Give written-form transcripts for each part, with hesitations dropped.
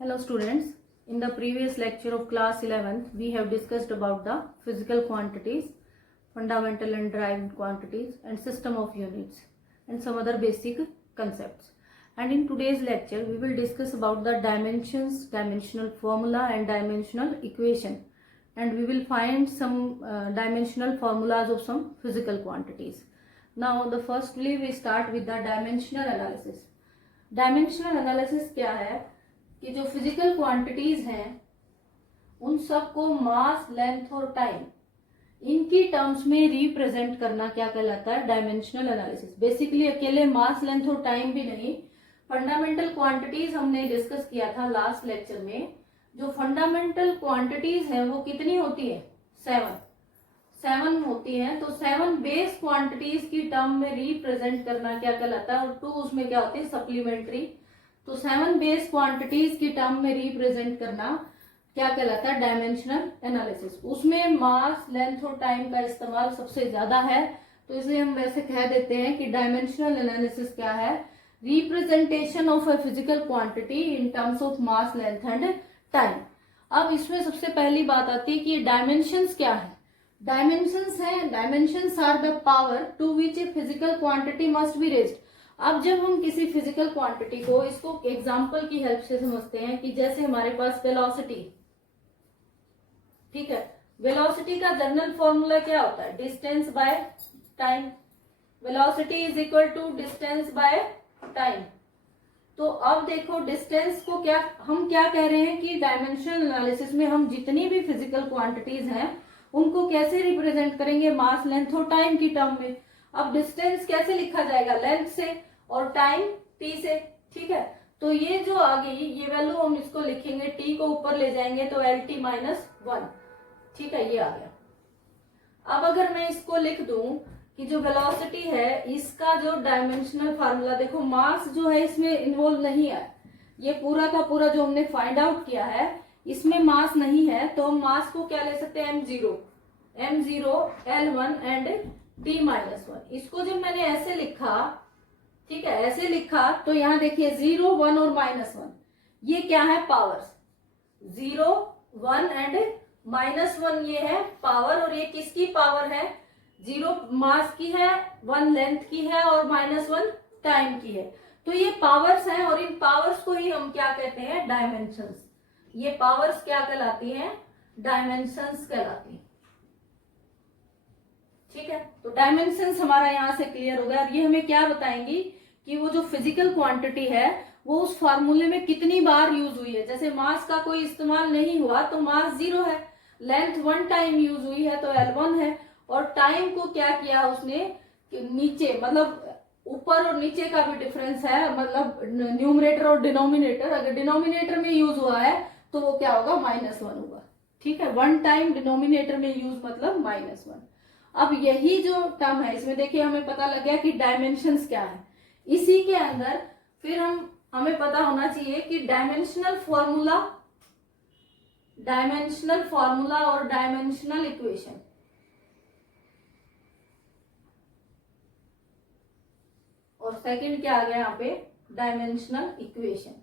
Hello students, in the previous lecture of class 11th, we have discussed about the physical quantities, fundamental and derived quantities and system of units and some other basic concepts. And in today's lecture, we will discuss about the dimensions, dimensional formula and dimensional equation. And we will find some dimensional formulas of some physical quantities. Now, firstly we start with the dimensional analysis. Dimensional analysis क्या है कि जो physical quantities हैं उन सबको मास, length और time इनकी terms में रिप्रेजेंट करना क्या कहलाता है? Dimensional analysis. बेसिकली अकेले मास, लेंथ और टाइम भी नहीं, फंडामेंटल क्वांटिटीज हमने डिस्कस किया था लास्ट लेक्चर में। जो फंडामेंटल क्वांटिटीज हैं वो कितनी होती है? 7 होती हैं। तो 7 बेस क्वांटिटीज की टर्म में रिप्रेजेंट करना क्या कहलाता है? और 2 उसमें क्या होती है? सप्लीमेंट्री। तो 7 बेस क्वांटिटीज की टर्म में रिप्रेजेंट करना क्या कहलाता है? Dimensional analysis. उसमें मास, लेंथ और टाइम का इस्तेमाल सबसे ज्यादा है, तो इसलिए हम वैसे कह देते हैं कि डायमेंशनल एनालिसिस क्या है? Representation of a physical quantity in terms of mass, length and time. अब इसमें सबसे पहली बात आती है कि डायमेंशंस क्या है? डायमेंशंस है, dimensions are the power to which a physical quantity must be raised. अब जब हम किसी फिजिकल क्वांटिटी को, इसको एग्जांपल की हेल्प से समझते हैं कि जैसे हमारे पास वेलोसिटी, ठीक है, वेलोसिटी का जनरल फॉर्मूला क्या होता है? Distance by time. Velocity is equal to distance by time. तो अब देखो डिस्टेंस को हम क्या कह रहे हैं कि डायमेंशनल एनालिसिस में हम जितनी भी फिजिकल क्वांटिटीज हैं उनको कैसे रिप्रेजेंट करेंगे? मास, लेंथ और टाइम की टर्म में। अब डिस्टेंस कैसे लिखा जाएगा? लेंथ से, और टाइम टी से, ठीक है। तो ये जो आ गई ये वैल्यू हम इसको लिखेंगे, टी को ऊपर ले जाएंगे तो LT-1, ठीक है, ये आ गया। अब अगर मैं इसको लिख दूं कि जो वेलोसिटी है इसका जो डायमेंशनल फार्मूला, देखो मास जो है इसमें इन्वॉल्व नहीं है, ये पूरा का पूरा जो हमने फाइंड आउट किया है इसमें मास नहीं है, तो हम मास को क्या ले सकते हैं? m0, L1 and T-1। इसको जब मैंने ऐसे लिखा, ठीक है, ऐसे लिखा, तो यहां देखिए 0, 1 और -1, ये क्या है? पावर्स। 0, 1 एंड -1 ये है पावर, और ये किसकी पावर है? 0 मास की है, 1 लेंथ की है और -1 टाइम की है। तो ये पावर्स हैं और इन पावर्स को ही हम क्या कहते हैं? डायमेंशंस। ये पावर्स क्या कहलाती हैं? डायमेंशंस कहलाती हैं, ठीक है। तो डायमेंशंस हमारा यहां से क्लियर हो गया। और ये हमें क्या बताएंगी कि वो जो फिजिकल क्वांटिटी है वो उस फार्मूले में कितनी बार यूज हुई है। जैसे मास का कोई इस्तेमाल नहीं हुआ तो मास 0 है, लेंथ 1 टाइम यूज हुई है तो L1 है, और टाइम को क्या किया उसने कि नीचे, मतलब ऊपर और नीचे का भी डिफरेंस है, मतलब न्यूमरेटर और डिनोमिनेटर। अगर डिनोमिनेटर में यूज हुआ है तो वो क्या होगा? -1 होगा, ठीक है। 1 टाइम डिनोमिनेटर में यूज मतलब -1। अब यही जो टर्म है इसमें देखिए हमें पता लग गया कि डायमेंशंस क्या है। इसी के अंदर फिर हमें पता होना चाहिए कि डायमेंशनल फॉर्मूला और डायमेंशनल इक्वेशन। और सेकंड क्या आ गया यहाँ पे? Dimensional equation.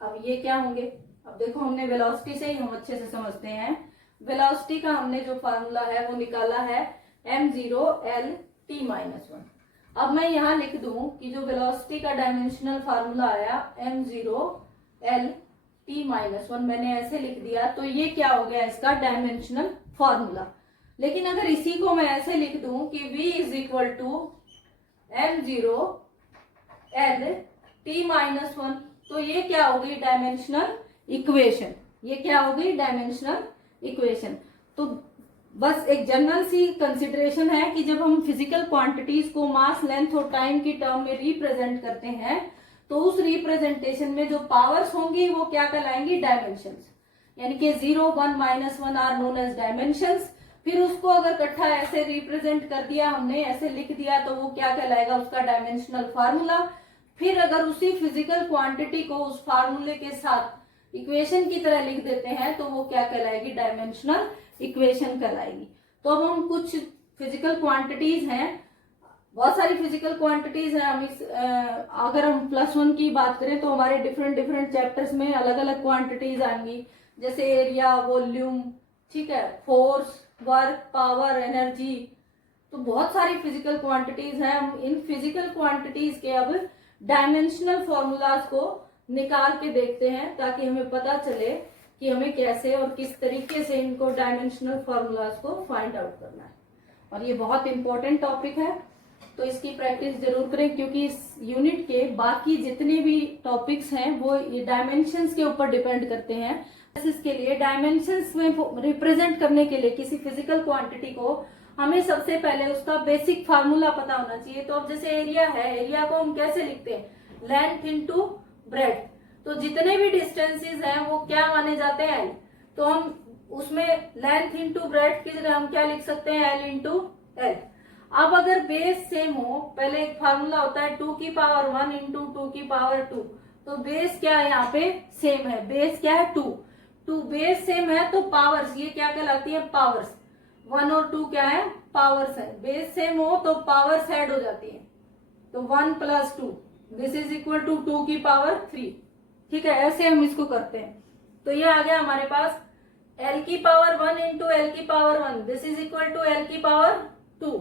अब ये क्या होंगे? अब देखो हमने वेलोसिटी से ही हम अच्छे से समझते हैं। वेलोसिटी का हमने जो फार्मूला है वो निकाला है m0 LT-1। अब मैं यहां लिख दूं कि जो वेलोसिटी का डायमेंशनल फार्मूला आया m0 LT-1, मैंने ऐसे लिख दिया, तो ये क्या हो गया? इसका डायमेंशनल फार्मूला। लेकिन अगर इसी को मैं ऐसे लिख दूं कि v is equal to m0 LT-1, तो ये क्या होगी? Dimensional equation. ये क्या होगी? Dimensional equation. तो बस एक जनरल सी कंसिडरेशन है कि जब हम फिजिकल क्वांटिटीज को मास, लेंथ और टाइम की टर्म में रिप्रेजेंट करते हैं तो उस रिप्रेजेंटेशन में जो पावर्स होंगी वो क्या कहलाएंगी? डायमेंशंस। यानी कि 0, 1, -1 आर नोन एज डायमेंशंस। फिर उसको अगर इकट्ठा ऐसे रिप्रेजेंट कर दिया हमने, ऐसे लिख दिया, तो वो क्या कहलाएगा? उसका डायमेंशनल फार्मूला। फिर अगर उसी फिजिकल क्वांटिटी को उस फार्मूले के साथ इक्वेशन की तरह लिख देते हैं तो वो क्या कहलाएगी? डायमेंशनल इक्वेशन कहलाएगी। तो अब हम कुछ फिजिकल क्वांटिटीज हैं बहुत सारी फिजिकल क्वांटिटीज हैं। हम अगर हम +1 की बात करें तो हमारे डिफरेंट डिफरेंट चैप्टर्स में अलग अलग क्वांटिटीज आएंगी, जैसे एरिया, वॉल्यूम, ठीक है, फोर्स, वर्क, पावर, एनर्जी। तो बहुत सारी फिजिकल क्वांटिटीज हैं। हम इन फिजिकल क्वांटिटीज के अब डायमेंशनल फॉर्मूलाज को निकाल के देखते हैं, ताकि हमें पता चले कि हमें कैसे और किस तरीके से इनको डायमेंशनल फॉर्मूलाज को फाइंड आउट करना है। और ये बहुत इंपॉर्टेंट टॉपिक है, तो इसकी प्रैक्टिस जरूर करें, क्योंकि इस यूनिट के बाकी जितने भी टॉपिक्स हैं वो ये डायमेंशंस के ऊपर डिपेंड करते हैं। इसके लिए डायमेंशंस में रिप्रेजेंट करने के लिए किसी फिजिकल क्वांटिटी को हमें सबसे पहले उसका बेसिक फार्मूला पता होना चाहिए। तो अब जैसे एरिया है, एरिया को हम कैसे लिखते हैं? Length into breadth. तो जितने भी डिस्टेंसेस हैं वो क्या माने जाते हैं? एल। तो हम उसमें लेंथ इंटू ब्रेड्थ की जगह हम क्या लिख सकते हैं? L into L. अब अगर बेस सेम हो, पहले एक फार्मूला होता है 2 की पावर 1 इंटू 2 की पावर 2। तो बेस क्या है? यहाँ पे सेम है। बेस क्या है? 2 बेस सेम है तो पावर्स ये क्या कहलाती है? पावर्स। 1 और 2 क्या है? पावर्स है। बेस सेम हो तो पावर्स ऐड हो जाती है, तो 1 + 2 दिस इज इक्वल टू 2 की पावर 3। ठीक है, ऐसे हम इसको करते हैं। तो ये आ गया हमारे पास l की पावर 1 इंटू एल की power 1 this is equal to l की पावर 2।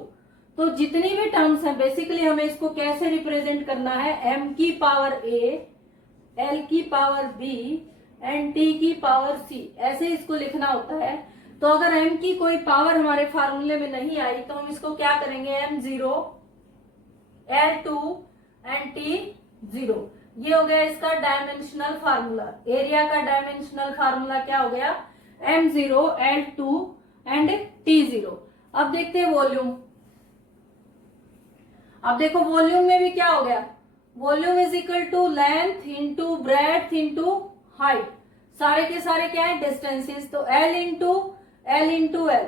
तो जितनी भी टर्म्स हैं बेसिकली हमें इसको कैसे रिप्रेजेंट करना है? m की पावर a, l की पावर b एंड t की पावर c, ऐसे इसको लिखना होता है। तो अगर m की कोई पावर हमारे फार्मूले में नहीं आई तो हम इसको क्या करेंगे? m0, l2 and t0। ये हो गया इसका डायमेंशनल फार्मूला। एरिया का डायमेंशनल फार्मूला क्या हो गया? m0, l2 and t0। अब देखते हैं वॉल्यूम। अब देखो वॉल्यूम में भी क्या हो गया? Volume is equal to length into breadth into height. सारे के सारे क्या है? डिस्टेंसेस। तो l इंटू l,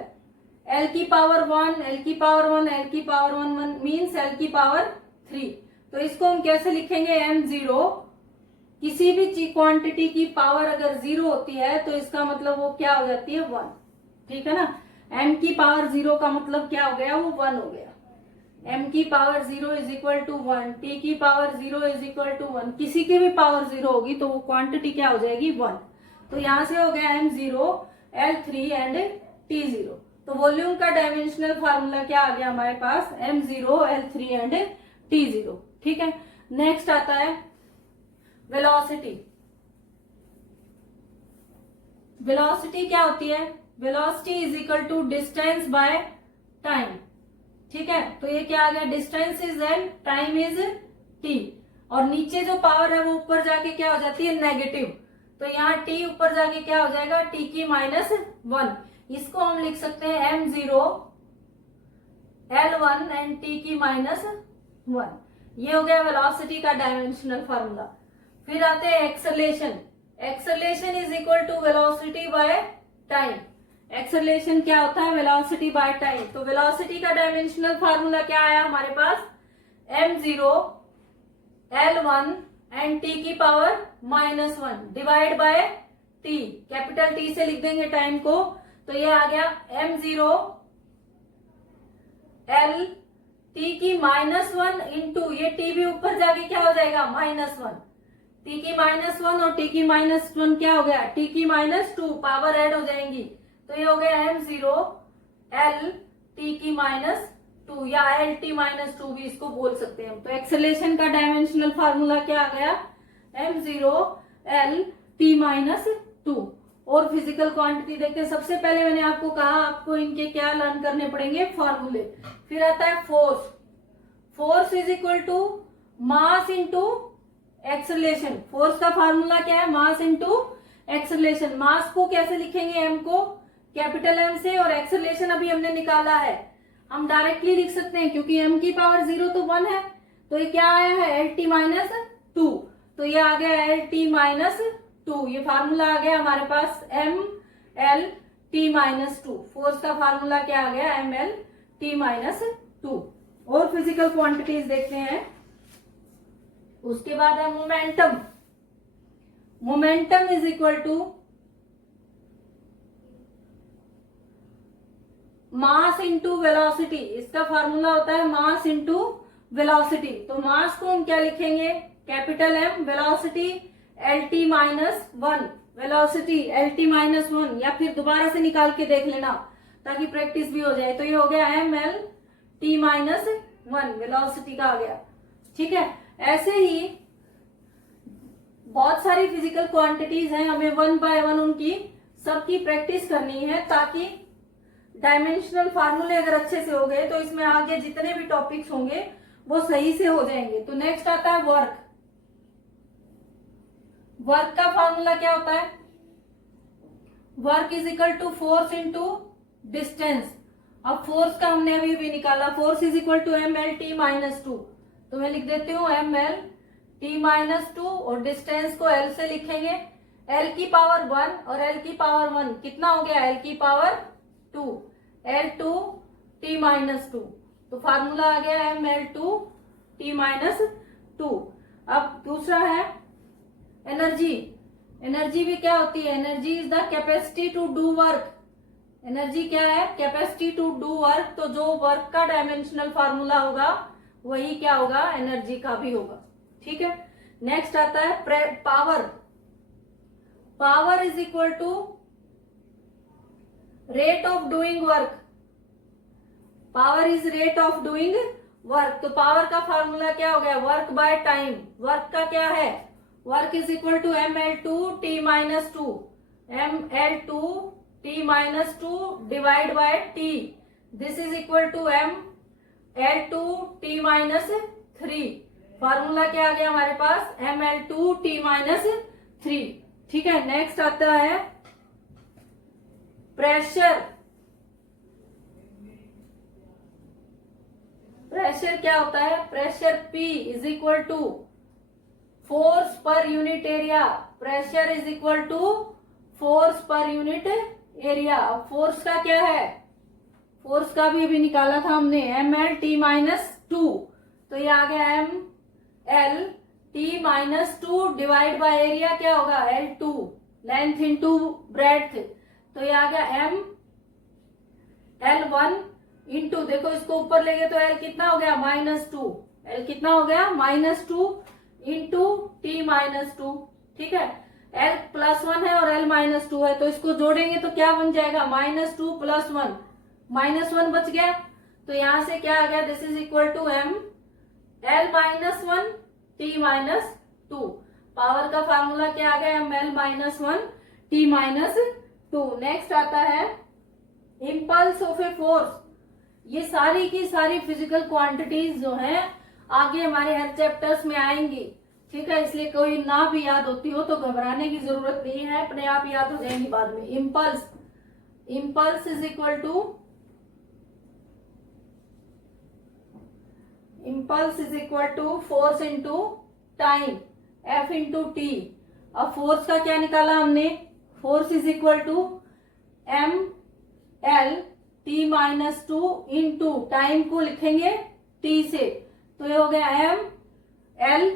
l की पावर 1, l की पावर 1, l की पावर 1 मीन्स l की पावर 3। तो इसको हम कैसे लिखेंगे? m0। किसी भी क्वांटिटी की पावर अगर 0 होती है तो इसका मतलब वो क्या हो जाती है? 1। ठीक है ना? m की पावर 0 का मतलब क्या हो गया? वो 1 हो गया। m की power 0 is equal to 1, t की पावर 0 इज इक्वल टू 1। किसी की भी पावर 0 होगी तो वो क्वांटिटी क्या हो जाएगी? 1। तो यहां से हो गया m0, l3 एंड t0। तो वॉल्यूम का डायमेंशनल फार्मूला क्या आ गया हमारे पास? m0, l3 and t0। ठीक है, नेक्स्ट आता है वेलोसिटी। वेलोसिटी क्या होती है? Velocity is equal to distance by time. ठीक है, तो ये क्या आ गया? Distance is L, time is T, और नीचे जो पावर है वो ऊपर जाके क्या हो जाती है? नेगेटिव। तो यहाँ टी ऊपर जाके क्या हो जाएगा? टी की -1। इसको हम लिख सकते हैं m0, l1 एंड टी की -1। ये हो गया वेलोसिटी का डायमेंशनल फार्मूला। फिर आते हैं acceleration. Acceleration is equal to velocity by time. Acceleration क्या होता है? Velocity by time. तो वेलोसिटी का डायमेंशनल फार्मूला क्या आया हमारे पास? m0, l1 एंड t की power -1 divide by t। Capital T से लिख देंगे टाइम को। तो ये आ गया m0, l t की -1 इंटू ये t भी ऊपर जाके क्या हो जाएगा? -1। t की -1 और t की -1 क्या हो गया? t की -2 पावर ऐड हो जाएंगी। तो ये हो गया m0, l t की -2 या l t -2 भी इसको बोल सकते हैं। तो एक्सेलरेशन का डायमेंशनल फार्मूला क्या आ गया? m0, l t -2। और फिजिकल क्वांटिटी देखते हैं। सबसे पहले मैंने आपको कहा आपको इनके क्या लर्न करने पड़ेंगे? फॉर्मूले। फिर आता है force. Force is equal to mass into acceleration. फोर्स का फार्मूला क्या है? मास इंटू एक्सेलरेशन। मास को कैसे लिखेंगे? m को कैपिटल M से, और एक्सेलरेशन अभी हमने निकाला है, हम डायरेक्टली लिख सकते हैं क्योंकि m की पावर 0 तो 1 है। तो ये क्या आया है? LT -2। तो ये आ गया LT -2। ये फार्मूला आ गया हमारे पास MLT -2। फोर्स का फार्मूला क्या आ गया? MLT -2। और फिजिकल क्वांटिटीज देखते हैं। उसके बाद है momentum. Momentum is equal to mass into velocity, इसका फॉर्मूला होता है मास इंटू वेलोसिटी। तो मास को हम क्या लिखेंगे, capital M, velocity L T minus one, velocity L T minus one, या फिर दोबारा से निकाल के देख लेना ताकि प्रैक्टिस भी हो जाए। तो ये हो गया M L T minus one, velocity का आ गया। ठीक है, ऐसे ही बहुत सारी फिजिकल क्वांटिटीज हैं, हमें वन बाय वन उनकी सबकी प्रैक्टिस करनी है ताकि डायमेंशनल फार्मूले अगर अच्छे से हो गए तो इसमें आगे जितने भी टॉपिक्स होंगे वो सही से हो जाएंगे। तो नेक्स्ट आता है वर्क। वर्क का फार्मूला क्या होता है, work is equal to force into distance. अब फोर्स का हमने अभी भी निकाला, force is equal to M L T minus two. तो मैं लिख देती हूँ M L T minus two, और डिस्टेंस को एल से लिखेंगे, एल की पावर वन और एल की पावर वन कितना हो गया, एल की power two, L two T minus two. तो फार्मूला आ गया M L two T minus two. अब दूसरा है एनर्जी। एनर्जी भी क्या होती है, energy is the capacity to do work. Energy क्या है, कैपेसिटी टू डू वर्क। तो जो वर्क का डायमेंशनल फार्मूला होगा वही क्या होगा, एनर्जी का भी होगा। ठीक है, नेक्स्ट आता है power. Power is equal to rate of doing work. Power is rate of doing work. तो पावर का फार्मूला क्या हो गया, वर्क बाय टाइम। वर्क का क्या है, work is equal to M L two T minus two, M L two T minus two divide by T. This is equal to M L two T minus three. Formula क्या आ गया हमारे पास, M L two T minus three. ठीक है, next आता है pressure. Pressure क्या होता है, pressure P is equal to force per unit area. Pressure is equal to force per unit area. अब फोर्स का क्या है, फोर्स का भी अभी निकाला था हमने, M L T minus two. तो ये आ गया M L T minus two divide by area क्या होगा, L two, length into breadth. तो ये आ गया एम एल वन इंटू, देखो इसको ऊपर ले गए तो एल कितना हो गया, माइनस टू। एल कितना हो गया, minus two into T minus to. ठीक है, एल प्लस वन है और एल माइनस टू है, तो इसको जोड़ेंगे तो क्या बन जाएगा, minus two plus one, minus one बच गया। तो यहां से क्या आ गया, this is equal to M L minus one T minus two. Power का फार्मूला क्या आ गया, M L minus one T minus two. Next आता है इम्पल्स ऑफ ए फोर्स। ये सारी की सारी फिजिकल क्वांटिटीज जो हैं आगे हमारे हर चैप्टर्स में आएंगी। ठीक है, इसलिए कोई ना भी याद होती हो तो घबराने की जरूरत नहीं है, अपने आप याद हो जाएंगी बाद में। Impulse, impulse is equal to, impulse is equal to force into time, F into T. अब फोर्स का क्या निकाला हमने, force is equal to M L T minus two into time को लिखेंगे टी से। तो ये हो गया M L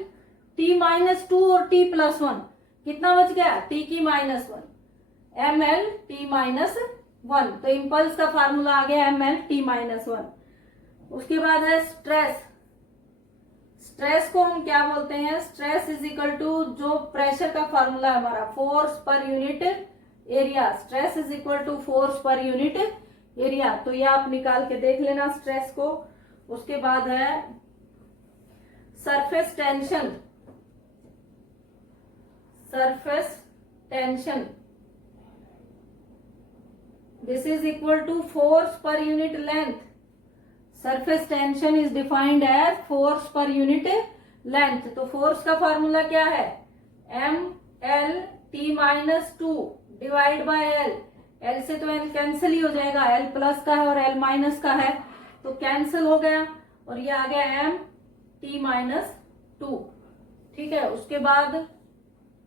T minus two और टी प्लस वन, कितना बच गया, टी की minus one, M L T minus one. तो इम्पल्स का फार्मूला आ गया M L T minus one. उसके बाद है स्ट्रेस। स्ट्रेस को हम क्या बोलते हैं, स्ट्रेस इज इक्वल टू जो प्रेशर का फार्मूला है हमारा, force per unit area. Stress is equal to force per unit area. तो ये आप निकाल के देख लेना स्ट्रेस को। उसके बाद है surface tension. Surface tension, this is equal to force per unit length. Surface tension is defined as force per unit length. तो फोर्स का फार्मूला क्या है, M L T minus two divide by L. L से तो L cancel ही हो जाएगा, L plus का है और एल माइनस का है तो कैंसिल हो गया, और ये आ गया एम टी माइनस टू। ठीक है, उसके बाद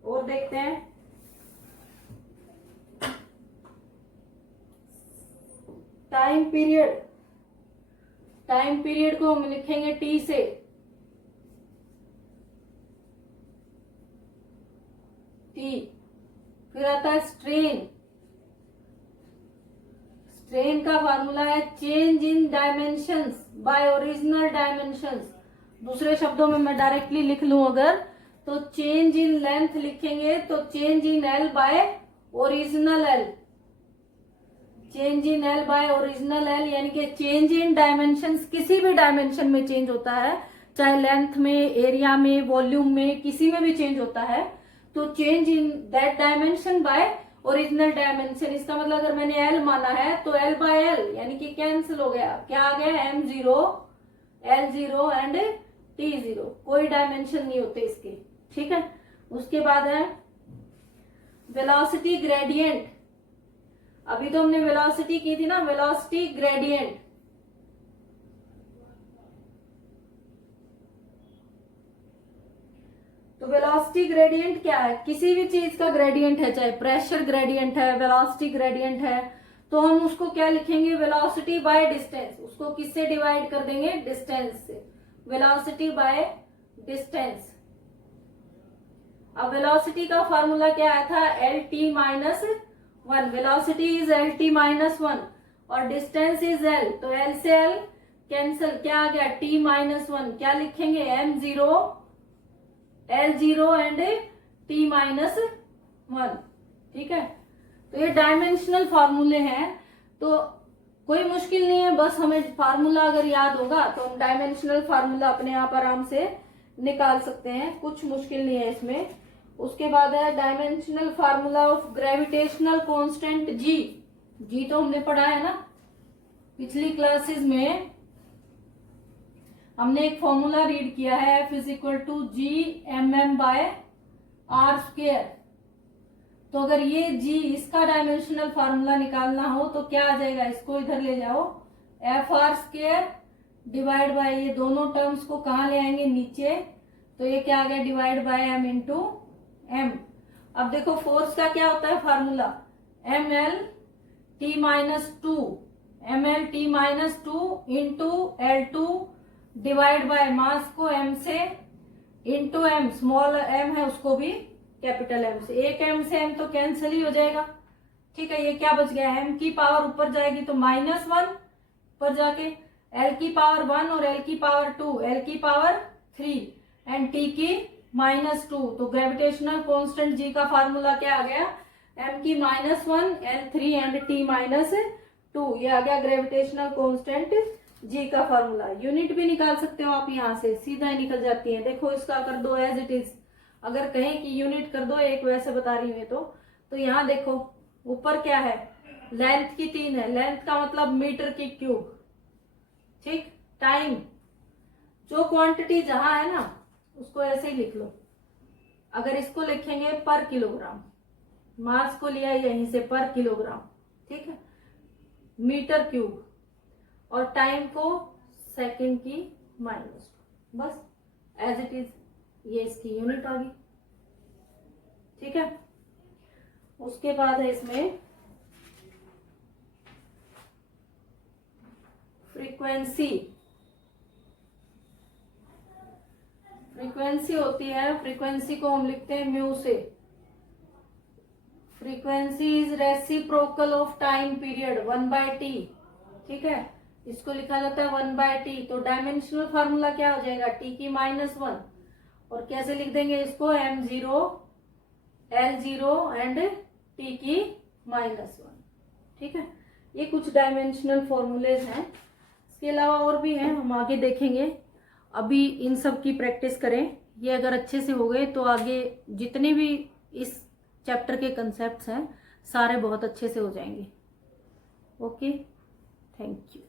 और देखते हैं टाइम पीरियड। टाइम पीरियड को हम लिखेंगे टी से। टी, फिर आता है स्ट्रेन। स्ट्रेन का फार्मूला है change in dimensions by original dimensions. दूसरे शब्दों में मैं डायरेक्टली लिख लूं अगर, तो चेंज इन लेंथ लिखेंगे तो change in L by original L, change in L by original L, यानी कि चेंज इन डायमेंशंस किसी भी डायमेंशन में चेंज होता है, चाहे लेंथ में, एरिया में, वॉल्यूम में, किसी में भी चेंज होता है, तो change in that dimension by original dimension. इसका मतलब अगर मैंने एल माना है तो एल बाय एल यानी कि कैंसिल हो गया, क्या आ गया, m0, l0 एंड t0, कोई डायमेंशन नहीं होते इसके, ठीक है। उसके बाद है वेलोसिटी ग्रेडियंट। अभी तो हमने वेलोसिटी की थी ना, वेलोसिटी ग्रेडियंट। तो वेलोसिटी ग्रेडियंट क्या है, किसी भी चीज का ग्रेडियंट है, चाहे प्रेशर ग्रेडियंट है, वेलोसिटी ग्रेडियंट है, तो हम उसको क्या लिखेंगे, वेलोसिटी बाय डिस्टेंस। उसको किससे डिवाइड कर देंगे, डिस्टेंस से, वेलोसिटी बाय डिस्टेंस। अब वेलोसिटी का फॉर्मूला क्या आया था, L T minus one, velocity is L T minus one और डिस्टेंस इज एल, तो एल से एल कैंसिल, क्या आ गया, टी माइनस वन, क्या लिखेंगे, m0, l0 and t minus one, ठीक है। तो ये डायमेंशनल फॉर्मूले हैं, तो कोई मुश्किल नहीं है, बस हमें फार्मूला अगर याद होगा तो हम डायमेंशनल फार्मूला अपने आप आराम से निकाल सकते हैं, कुछ मुश्किल नहीं है इसमें। उसके बाद है dimensional formula of gravitational constant G. G तो हमने पढ़ा है ना पिछली क्लासेस में, हमने एक फॉर्मूला रीड किया है, F is equal to G mm by R square. तो अगर ये जी, इसका डायमेंशनल फार्मूला निकालना हो तो क्या आ जाएगा, इसको इधर ले जाओ, F R square divide by, ये दोनों टर्म्स को कहाँ ले आएंगे, नीचे, तो ये क्या आ गया, divide by M into M. अब देखो फोर्स का क्या होता है formula, M L T minus two, M L T minus two into L two divide by mass को m से इंटू एम, स्मॉल m है उसको भी कैपिटल M से, एक m से m तो कैंसिल ही हो जाएगा, ठीक है। ये क्या बच गया, m की पावर ऊपर जाएगी तो माइनस वन, ऊपर जाके l की पावर वन और l की पावर टू, l की पावर थ्री एंड t की माइनस टू। तो ग्रेविटेशनल कांस्टेंट g का फार्मूला क्या आ गया, m की minus one, l3 and t minus two, ये आ गया ग्रेविटेशनल कांस्टेंट जी का फार्मूला। यूनिट भी निकाल सकते हो आप, यहाँ से सीधा ही निकल जाती है। देखो इसका कर दो एज इट इज, अगर कहें कि यूनिट कर दो एक वैसे बता रही हूँ तो यहाँ देखो ऊपर क्या है, लेंथ की 3 है, लेंथ का मतलब मीटर की क्यूब, ठीक। टाइम, जो क्वांटिटी जहां है ना उसको ऐसे ही लिख लो, अगर इसको लिखेंगे पर किलोग्राम, मास को लिया यहीं से पर किलोग्राम, ठीक है, मीटर क्यूब, और टाइम को सेकंड की माइनस, बस एज इट इज, ये इसकी यूनिट आ गई, ठीक है। उसके बाद है इसमें फ्रीक्वेंसी। फ्रीक्वेंसी होती है, फ्रीक्वेंसी को हम लिखते हैं म्यू से, frequency is reciprocal of time period 1/t, ठीक है, इसको लिखा जाता है 1/t। तो डायमेंशनल फार्मूला क्या हो जाएगा, t की माइनस वन, और कैसे लिख देंगे इसको, m0 l0 एंड t की माइनस वन, ठीक है। ये कुछ डायमेंशनल फॉर्मूलेज हैं, इसके अलावा और भी हैं, हम आगे देखेंगे। अभी इन सब की प्रैक्टिस करें, ये अगर अच्छे से हो गए तो आगे जितने भी इस चैप्टर के कंसेप्ट्स हैं सारे बहुत अच्छे से हो जाएंगे। Okay, thank you.